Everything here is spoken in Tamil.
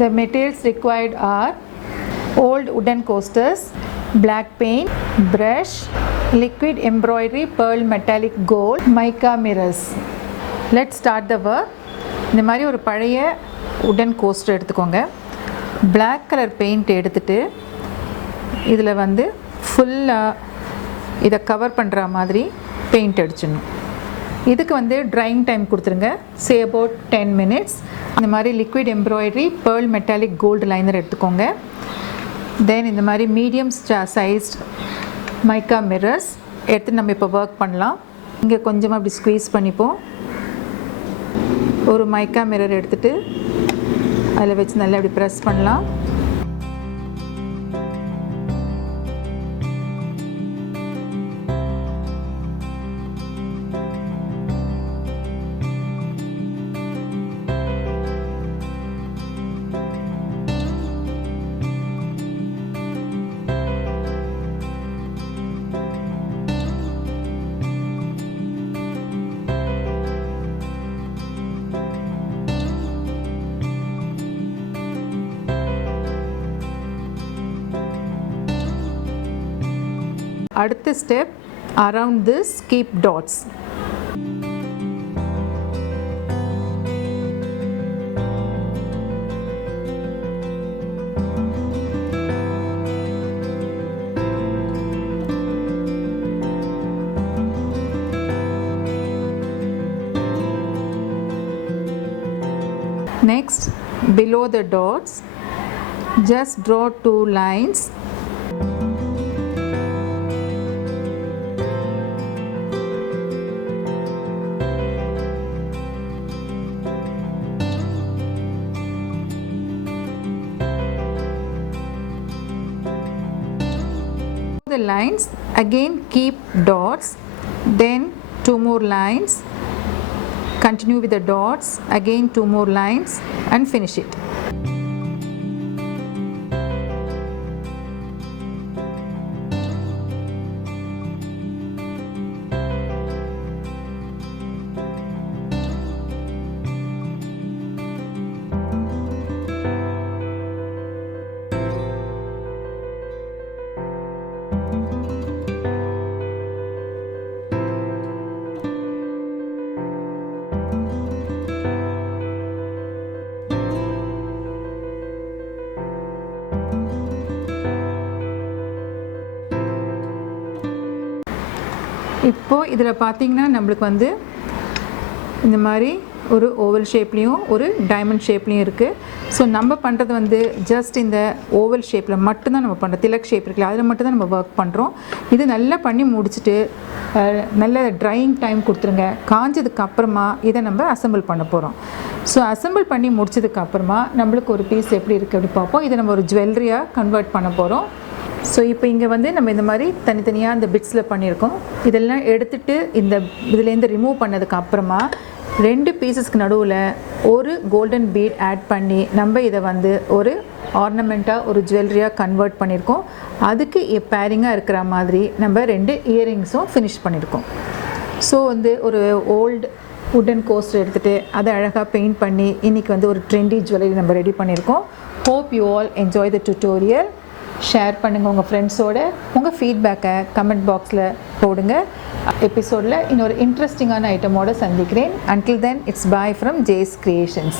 The materials required are old wooden coasters, black paint, brush, liquid embroidery, pearl metallic gold, mica mirrors. Let's start the work. இந்த மாதிரி ஒரு பழைய உடன் கோஸ்டர் எடுத்துக்கோங்க. black கலர் பெயிண்ட் எடுத்துட்டு இதில் வந்து ஃபுல்லாக இதை கவர் பண்ணுற மாதிரி பெயிண்ட் அடிச்சிடணும். இதுக்கு வந்து ட்ரையிங் டைம் கொடுத்துருங்க. Say about 10 minutes. இந்த மாதிரி liquid embroidery pearl metallic gold liner எடுத்துக்கோங்க. தென் இந்த மாதிரி மீடியம் சைஸ்ட் மைக்கா மிரர்ஸ் எடுத்து நம்ம இப்போ ஒர்க் பண்ணலாம். இங்கே கொஞ்சமாக அப்படி ஸ்க்வீஸ் பண்ணிப்போம். ஒரு மைக்கா மிரர் எடுத்துகிட்டு அதில் வச்சு நல்லா இப்படி ப்ரெஸ் பண்ணலாம். அடுத்த step, around this keep dots. Next, below the dots, just draw 2 lines. The lines, again keep dots, then 2 more lines, continue with the dots, again 2 more lines and finish it. இப்போது இதில் பார்த்திங்கன்னா நம்மளுக்கு வந்து இந்த மாதிரி ஒரு ஓவல் ஷேப்லேயும் ஒரு டைமண்ட் ஷேப்லேயும் இருக்குது. ஸோ நம்ம பண்ணுறது வந்து ஜஸ்ட் இந்த ஓவல் ஷேப்பில் மட்டும்தான் நம்ம பண்ணுறோம். திலக் ஷேப் இருக்குல்ல, அதில் மட்டும்தான் நம்ம ஒர்க் பண்ணுறோம். இது நல்லா பண்ணி முடிச்சுட்டு நல்ல ட்ரையிங் டைம் கொடுத்துருங்க. காஞ்சதுக்கு அப்புறமா இதை நம்ம அசெம்பிள் பண்ண போகிறோம். ஸோ அசெம்பிள் பண்ணி முடிச்சதுக்கப்புறமா நம்மளுக்கு ஒரு பீஸ் எப்படி இருக்குது அப்படி பார்ப்போம். இதை நம்ம ஒரு ஜுவல்லரியாக கன்வெர்ட் பண்ண போகிறோம். ஸோ இப்போ இங்கே வந்து நம்ம இந்த மாதிரி தனித்தனியாக இந்த பிட்ஸில் பண்ணியிருக்கோம். இதெல்லாம் எடுத்துகிட்டு இந்த இதுலேருந்து ரிமூவ் பண்ணதுக்கு அப்புறமா 2 பீசஸ்க்கு நடுவில் ஒரு கோல்டன் பீட் ஆட் பண்ணி நம்ம இதை வந்து ஒரு ஆர்னமெண்ட்டாக ஒரு ஜுவல்லரியாக கன்வெர்ட் பண்ணியிருக்கோம். அதுக்கு பேரிங்காக இருக்கிற மாதிரி நம்ம 2 இயரிங்ஸும் ஃபினிஷ் பண்ணியிருக்கோம். ஸோ வந்து ஒரு ஓல்டு வுடன் கோஸ்டர் எடுத்துகிட்டு அதை அழகாக பெயிண்ட் பண்ணி இன்றைக்கி வந்து ஒரு ட்ரெண்டி ஜுவல்லரி நம்ம ரெடி பண்ணியிருக்கோம். Hope you all enjoy the tutorial. Share பண்ணுங்கள் உங்கள் ஃப்ரெண்ட்ஸோட. உங்கள் ஃபீட்பேக்கை கமெண்ட் பாக்ஸில் போடுங்க. எபிசோடில் இன்னொரு இன்ட்ரெஸ்டிங்கான ஐட்டமோடு சந்திக்கிறேன். Until then, it's bye from Jay's Creations.